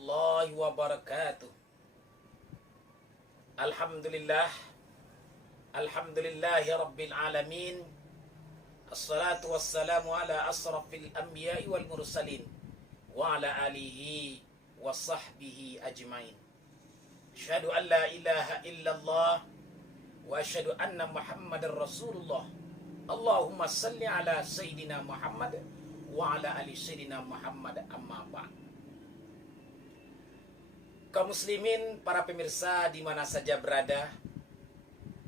warahmatullahi wabarakatuh. Alhamdulillah, alhamdulillahi rabbil alamin. Assalatu wassalamu ala asrafil anbiya'i wal mursalin wa ala alihi wa sahbihi ajmain. Asyhadu an la ilaha illallah wa asyhadu anna Muhammadar Rasulullah. Allahumma salli ala Sayyidina Muhammad wa ala ali Sayyidina Muhammad, amma ba'd. Kaum muslimin, para pemirsa di mana saja berada,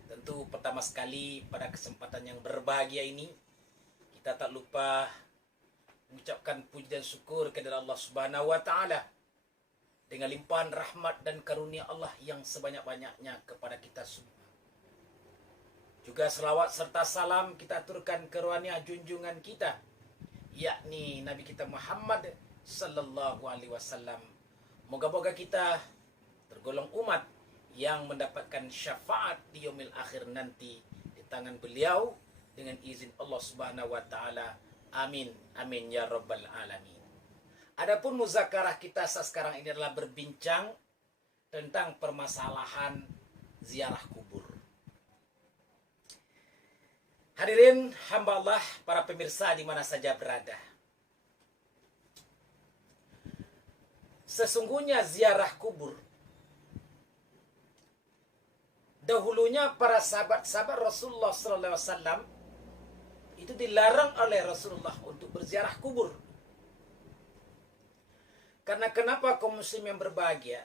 tentu pertama sekali pada kesempatan yang berbahagia ini kita tak lupa mengucapkan puji dan syukur kepada Allah Subhanahu wa taala dengan limpahan rahmat dan karunia Allah yang sebanyak-banyaknya kepada kita semua. Juga selawat serta salam kita aturkan ke ruhaniah junjungan kita, yakni Nabi kita Muhammad sallallahu alaihi wasallam. Moga-moga kita tergolong umat yang mendapatkan syafaat di yaumil akhir nanti di tangan beliau dengan izin Allah Subhanahu wa taala. Amin. Amin ya rabbal alamin. Adapun muzakarah kita saat sekarang ini adalah berbincang tentang permasalahan ziarah kubur. Hadirin hamba Allah, para pemirsa di mana saja berada. Sesungguhnya ziarah kubur, dahulunya para sahabat-sahabat Rasulullah SAW itu dilarang oleh Rasulullah untuk berziarah kubur. Karena kenapa kaum muslim yang berbahagia?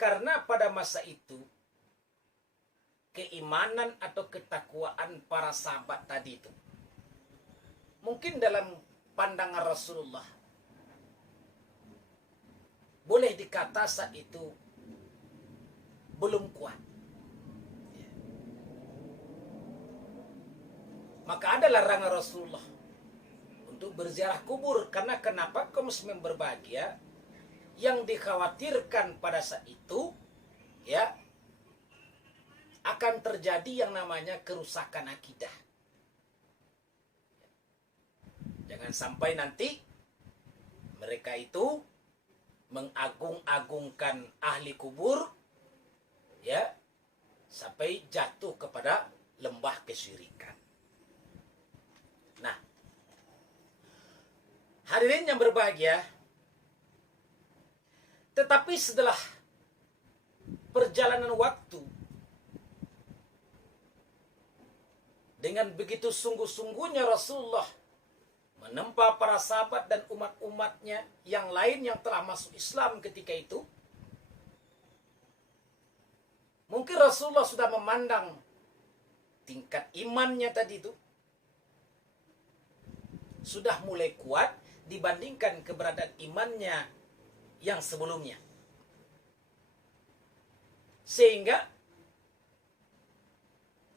Karena pada masa itu keimanan atau ketakwaan para sahabat tadi itu mungkin dalam pandangan Rasulullah boleh dikata saat itu belum kuat. Maka ada larangan Rasulullah untuk berziarah kubur. Karena kenapa? Kaum muslimin berbahagia, yang dikhawatirkan pada saat itu ya akan terjadi yang namanya kerusakan akidah. Jangan sampai nanti mereka itu mengagung-agungkan ahli kubur ya sampai jatuh kepada lembah kesyirikan. Nah, hadirin yang berbahagia, tetapi setelah perjalanan waktu dengan begitu sungguh-sungguhnya Rasulullah menempa para sahabat dan umat-umatnya yang lain yang telah masuk Islam ketika itu, mungkin Rasulullah sudah memandang tingkat imannya tadi itu sudah mulai kuat dibandingkan keberadaan imannya yang sebelumnya. Sehingga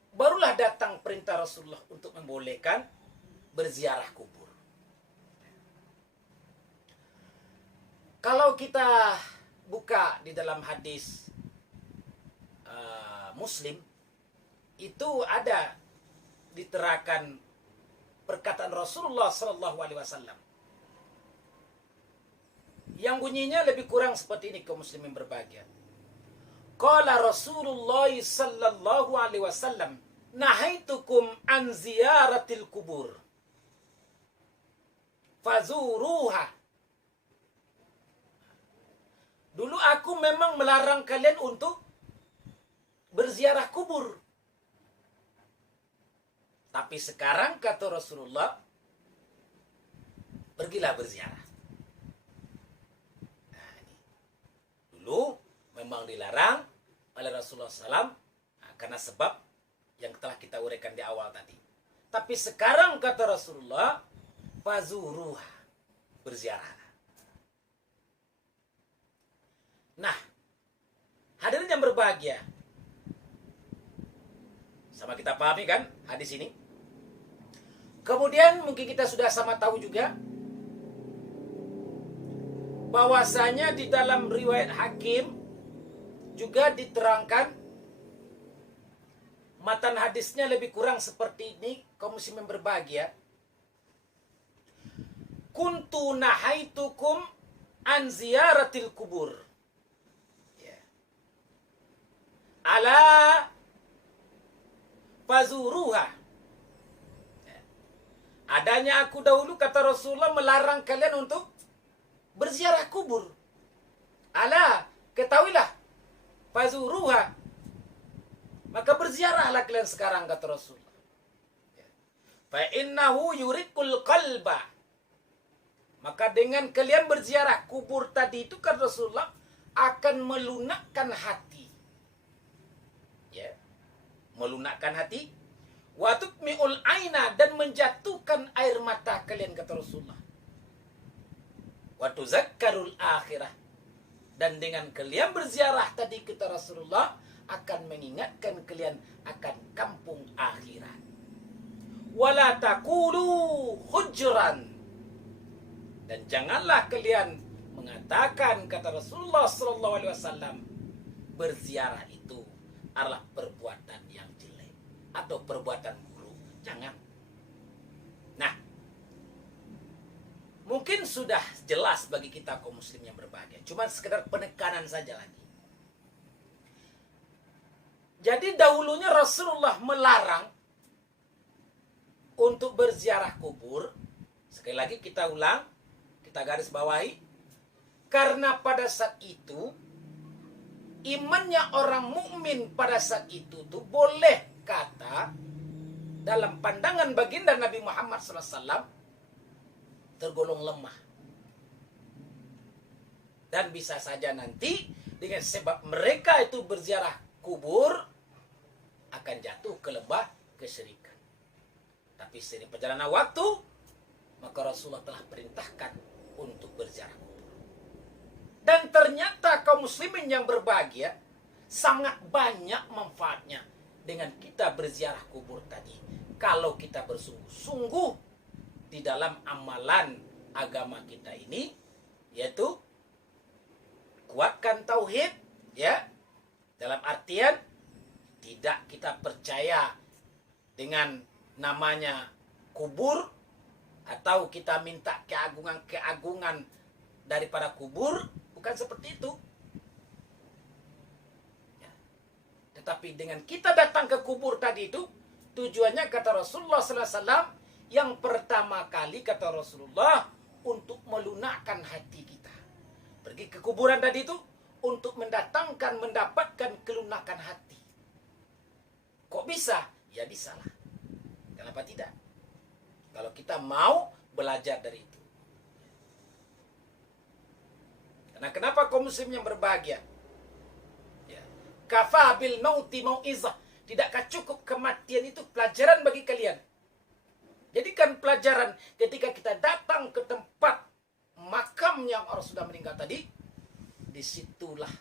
barulah datang perintah Rasulullah untuk membolehkan berziarah kubur. Kalau kita buka di dalam hadis Muslim, itu ada diterakan perkataan Rasulullah Sallallahu Alaihi Wasallam yang bunyinya lebih kurang seperti ini, kaum muslimin berbahagia. Qala Rasulullah Sallallahu Alaihi Wasallam, nahaitukum an ziyaratil kubur fazuruha. Dulu aku memang melarang kalian untuk berziarah kubur. Tapi sekarang kata Rasulullah, pergilah berziarah. Nah, ini. Dulu memang dilarang oleh Rasulullah SAW karena sebab yang telah kita uraikan di awal tadi. Tapi sekarang kata Rasulullah, fazuruha, berziarah. Nah, hadirin yang berbahagia, sama kita pahami kan hadis ini? Kemudian mungkin kita sudah sama tahu juga bahwasanya di dalam riwayat Hakim juga diterangkan, matan hadisnya lebih kurang seperti ini, kaum muslimin berbahagia. Kuntu nahaitukum an ziyaratil kubur. Ya. Ala fazuruha. Ya. Adanya aku dahulu, kata Rasulullah, melarang kalian untuk berziarah kubur. Ala, ketahuilah, fazuruha. Maka berziarahlah kalian sekarang, kata Rasulullah. Fa innahu yurikul qalba. Maka dengan kalian berziarah kubur tadi itu, kata Rasulullah, akan melunakkan hati. Ya. Melunakkan hati. Wa tutmi'ul aina, dan menjatuhkan air mata kalian, kata Rasulullah. Wa tuzakkarul akhirah. Dan dengan kalian berziarah tadi, kata Rasulullah, akan mengingatkan kalian akan kampung akhirat. Wala taqulu hujran. Dan janganlah kalian mengatakan, kata Rasulullah SAW, berziarah itu adalah perbuatan yang jelek atau perbuatan buruk. Jangan. Nah, mungkin sudah jelas bagi kita kaum muslim yang berbahagia. Cuma sekedar penekanan saja lagi. Jadi dahulunya Rasulullah melarang untuk berziarah kubur. Sekali lagi kita ulang, kita garis bawahi. Karena pada saat itu, imannya orang mukmin pada saat itu tuh boleh kata, dalam pandangan baginda Nabi Muhammad SAW, tergolong lemah. Dan bisa saja nanti dengan sebab mereka itu berziarah kubur akan jatuh ke lembah kesyirikan. Tapi seiring perjalanan waktu, maka Rasulullah telah perintahkan untuk berziarah kubur. Dan ternyata kaum muslimin yang berbahagia sangat banyak manfaatnya dengan kita berziarah kubur tadi. Kalau kita bersungguh-sungguh di dalam amalan agama kita ini, yaitu kuatkan tauhid, ya, dalam artian tidak kita percaya dengan namanya kubur, atau kita minta keagungan daripada kubur, bukan seperti itu. Ya. Tetapi dengan kita datang ke kubur tadi itu, tujuannya, kata Rasulullah SAW, yang pertama kali, kata Rasulullah, untuk melunakkan hati kita. Pergi ke kuburan tadi itu untuk mendapatkan kelunakan hati. Kok bisa? Ya bisalah. Kenapa tidak? Kalau kita mau belajar dari itu. Karena kenapa kaum muslim yang berbahagia? Ya. Kafa bil mauti mau'izah. Tidakkah cukup kematian itu pelajaran bagi kalian? Jadikan pelajaran ketika kita datang ke tempat makam yang orang sudah meninggal tadi. Disitulah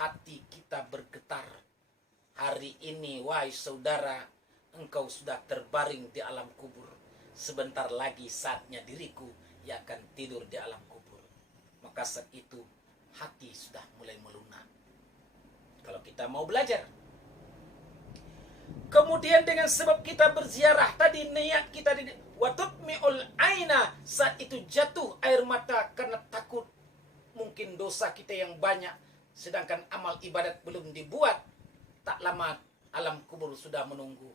hati kita bergetar. Hari ini, wahai saudara, engkau sudah terbaring di alam kubur. Sebentar lagi saatnya diriku yang akan tidur di alam kubur. Maka saat itu hati sudah mulai melunak. Kalau kita mau belajar. Kemudian dengan sebab kita berziarah tadi, niat kita di watutmi'ul aina, saat itu jatuh air mata karena takut mungkin dosa kita yang banyak, sedangkan amal ibadat belum dibuat. Tak lama alam kubur sudah menunggu.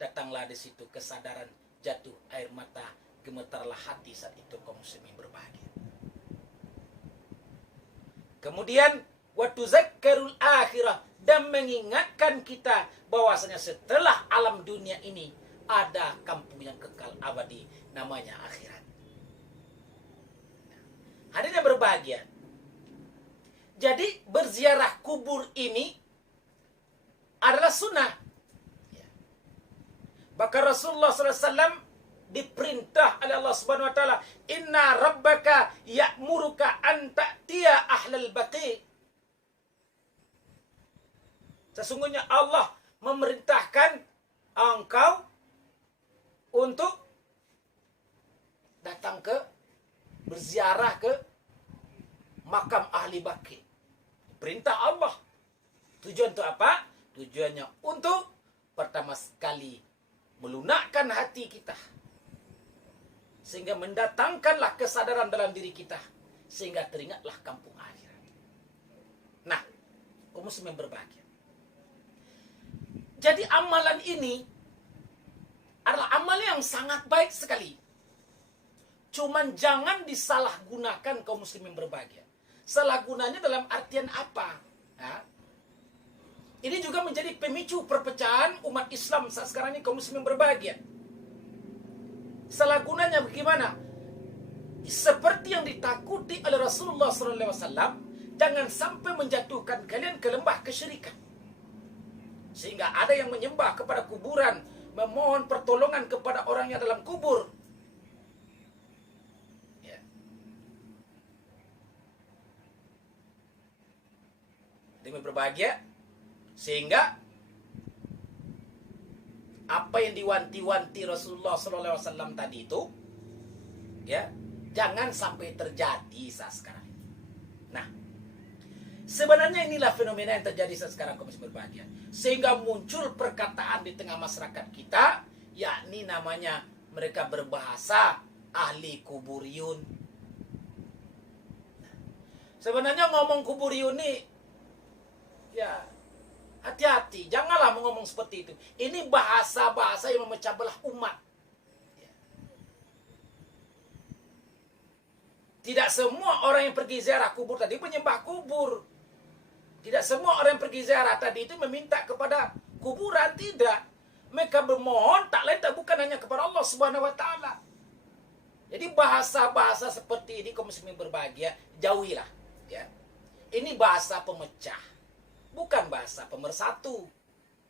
Datanglah di situ kesadaran, jatuh air mata, gemetarlah hati saat itu kaum muslimin berbahagia. Kemudian waktu zakkarul akhirah, dan mengingatkan kita bahwasanya setelah alam dunia ini ada kampung yang kekal abadi, namanya akhirat. Hadirin berbahagia. Jadi berziarah kubur ini adalah sunnah. Bahkan Rasulullah SAW diperintah oleh Allah Subhanahu Wa Taala, Inna Rabbaka ya'muruka an ta'tiya ahlal baqi. Sesungguhnya Allah memerintahkan engkau untuk datang ke berziarah ke makam ahli baqi. Perintah Allah. Tujuan untuk apa? Tujuannya untuk pertama sekali melunakkan hati kita, sehingga mendatangkanlah kesadaran dalam diri kita, sehingga teringatlah kampung akhirat. Nah, kaum muslim yang berbahagia. Jadi amalan ini adalah amal yang sangat baik sekali. Cuman jangan disalahgunakan kaum muslim yang berbahagia. Salah gunanya dalam artian apa? Ya. Ini juga menjadi pemicu perpecahan umat Islam saat sekarang ini kaum muslim yang berbahagia. Salah gunanya bagaimana? Seperti yang ditakuti oleh Rasulullah SAW, jangan sampai menjatuhkan kalian ke lembah kesyirikan. Sehingga ada yang menyembah kepada kuburan, memohon pertolongan kepada orang yang dalam kubur. Ya. Demi berbahagia, sehingga apa yang diwanti-wanti Rasulullah SAW tadi itu, ya, jangan sampai terjadi saat sekarang. Nah, sebenarnya inilah fenomena yang terjadi saat sekarang kaum muslim berbahagia. Sehingga muncul perkataan di tengah masyarakat kita, yakni namanya mereka berbahasa ahli kuburiyun. Sebenarnya ngomong kuburiyun ini, ya hati-hati, janganlah mengomong seperti itu. Ini bahasa-bahasa yang memecah belah umat. Tidak semua orang yang pergi ziarah kubur tadi menyembah kubur. Tidak semua orang yang pergi ziarah tadi itu meminta kepada kuburan, tidak. Mereka bermohon tak lain tak bukan hanya kepada Allah Subhanahu wa taala. Jadi bahasa-bahasa seperti ini kaum muslimin berbahagia, jauhilah, ya. Ini bahasa pemecah, bukan bahasa pemersatu.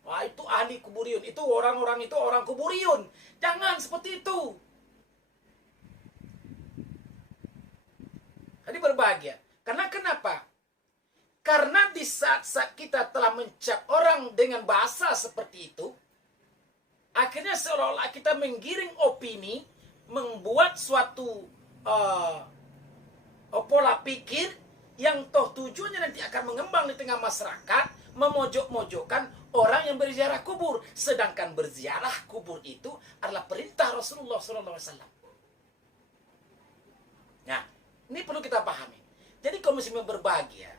Wah, itu ahli kuburiyun, itu orang-orang itu orang kuburiyun. Jangan seperti itu. Jadi berbahagia. Karena kenapa? Karena di saat-saat kita telah mencap orang dengan bahasa seperti itu, akhirnya seolah-olah kita menggiring opini, membuat suatu pola pikir yang toh tujuannya nanti akan mengembang di tengah masyarakat, memojok-mojokkan orang yang berziarah kubur. Sedangkan berziarah kubur itu adalah perintah Rasulullah SAW. Nah, ini perlu kita pahami. Jadi kaum muslimin berbahagia,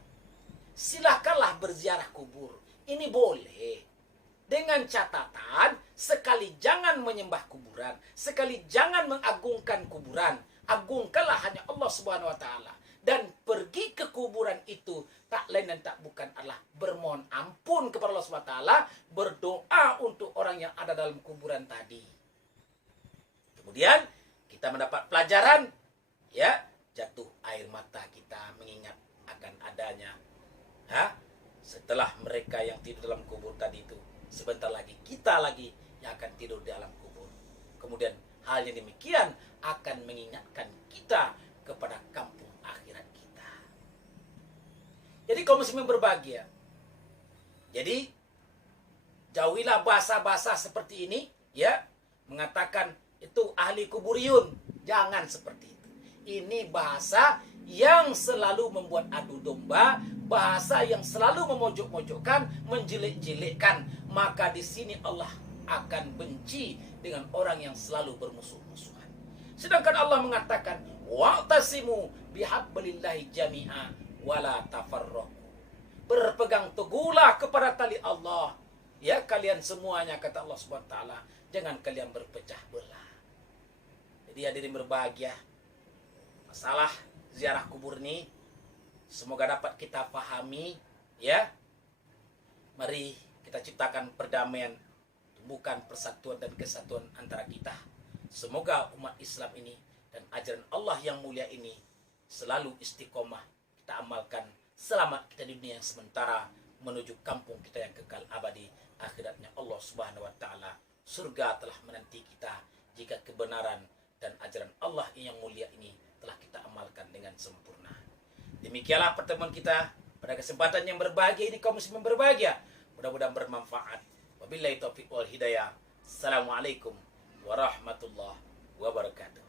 silakanlah berziarah kubur. Ini boleh. Dengan catatan, sekali jangan menyembah kuburan. Sekali jangan mengagungkan kuburan. Agungkanlah hanya Allah Subhanahu wa taala. Dan pergi ke kuburan itu tak lain dan tak bukan adalah bermohon ampun kepada Allah Subhanahu wa taala, berdoa untuk orang yang ada dalam kuburan tadi. Kemudian kita mendapat pelajaran, ya, jatuh air mata kita mengingat akan adanya setelah mereka yang tidur dalam kubur tadi itu, sebentar lagi kita lagi yang akan tidur di dalam kubur. Kemudian hal yang demikian akan mengingatkan kita kepada kampung akhirat kita. Jadi kaum muslimin berbahagia. Jadi jauhilah bahasa-bahasa seperti ini, ya, mengatakan itu ahli kuburiyun. Jangan seperti itu. Ini bahasa yang selalu membuat adu domba, bahasa yang selalu memojok-mojokkan, menjelek-jelekkan. Maka di sini Allah akan benci dengan orang yang selalu bermusuh-musuhan. Sedangkan Allah mengatakan, wa'tasimu bihablillahi jami'a wala tafarraqu. Berpegang teguhlah kepada tali Allah, ya, kalian semuanya, kata Allah Subhanahu wa taala, jangan kalian berpecah belah. Jadi hadirin berbahagia, masalah ziarah kubur ini semoga dapat kita pahami, ya. Mari kita ciptakan perdamaian, tumbuhkan persatuan dan kesatuan antara kita. Semoga umat Islam ini dan ajaran Allah yang mulia ini selalu istiqomah kita amalkan selama kita di dunia yang sementara menuju kampung kita yang kekal abadi, akhiratnya Allah Subhanahu wa taala. Surga telah menanti kita jika kebenaran dan ajaran Allah yang mulia ini telah kita amalkan dengan sempurna. Demikianlah pertemuan kita pada kesempatan yang berbahagia ini, kaum muslimin berbahagia. Mudah-mudahan bermanfaat. Wabillahi taufiq wal hidayah. Assalamualaikum warahmatullahi wabarakatuh.